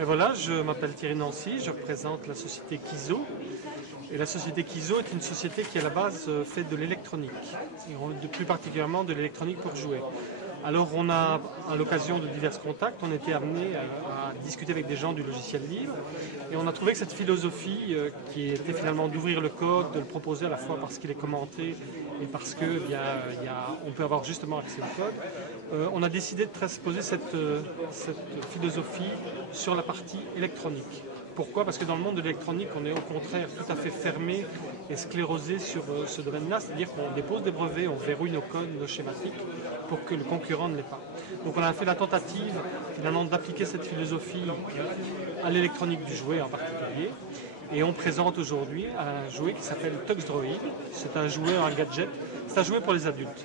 Et voilà, je m'appelle Thierry Nancy, je représente la société Kiso. Et la société Kiso est une société qui à la base fait de l'électronique, et plus particulièrement de l'électronique pour jouer. Alors on a, à l'occasion de divers contacts, on était amené à discuter avec des gens du logiciel libre et on a trouvé que cette philosophie qui était finalement d'ouvrir le code, de le proposer à la fois parce qu'il est commenté et parce que on peut avoir justement accès au code, on a décidé de transposer cette philosophie sur la partie électronique. Pourquoi? Parce que dans le monde de l'électronique, on est au contraire tout à fait fermé et sclérosé sur ce domaine-là, c'est-à-dire qu'on dépose des brevets, on verrouille nos codes, nos schématiques, pour que le concurrent ne l'ait pas. Donc on a fait la tentative finalement d'appliquer cette philosophie à l'électronique du jouet en particulier, et on présente aujourd'hui un jouet qui s'appelle Tux Droid. C'est un jouet, un gadget, c'est un jouet pour les adultes.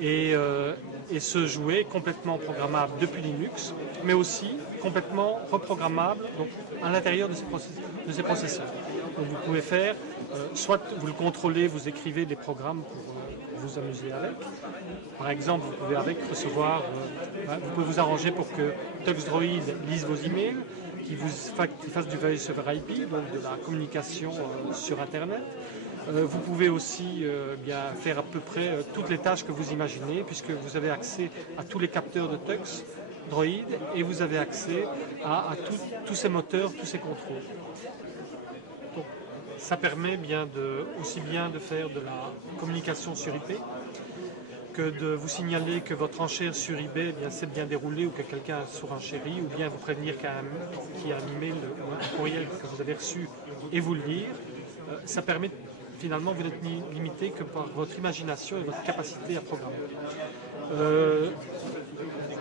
Et ce jouet est complètement programmable depuis Linux, mais aussi complètement reprogrammable donc, à l'intérieur de ces processeurs. Donc vous pouvez faire, soit vous le contrôlez, vous écrivez des programmes pour vous amuser avec. Par exemple, vous pouvez vous pouvez vous arranger pour que Tux Droid lise vos emails, qu'il fasse du voice over IP, donc de la communication sur Internet. Vous pouvez aussi faire à peu près toutes les tâches que vous imaginez, puisque vous avez accès à tous les capteurs de Tux Droid et vous avez accès à tous ces moteurs, tous ces contrôles. Donc, ça permet aussi bien de faire de la communication sur IP que de vous signaler que votre enchère sur eBay s'est bien déroulée ou que quelqu'un a surenchéri, ou bien vous prévenir qu'il y a un email ou un courriel que vous avez reçu et vous le lire. Ça permet finalement, vous n'êtes limité que par votre imagination et votre capacité à programmer.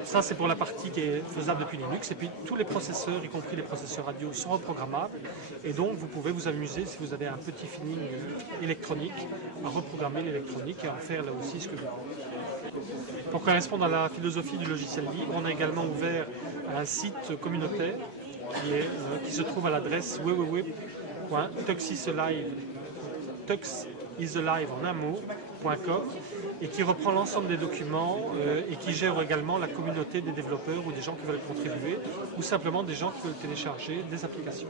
Ça, c'est pour la partie qui est faisable depuis Linux. Et puis, tous les processeurs, y compris les processeurs radio, sont reprogrammables. Et donc, vous pouvez vous amuser, si vous avez un petit feeling électronique, à reprogrammer l'électronique et à en faire là aussi ce que vous voulez. Pour correspondre à la philosophie du logiciel libre, on a également ouvert un site communautaire qui se trouve à l'adresse tuxisalive en un mot.com et qui reprend l'ensemble des documents et qui gère également la communauté des développeurs ou des gens qui veulent contribuer ou simplement des gens qui veulent télécharger des applications.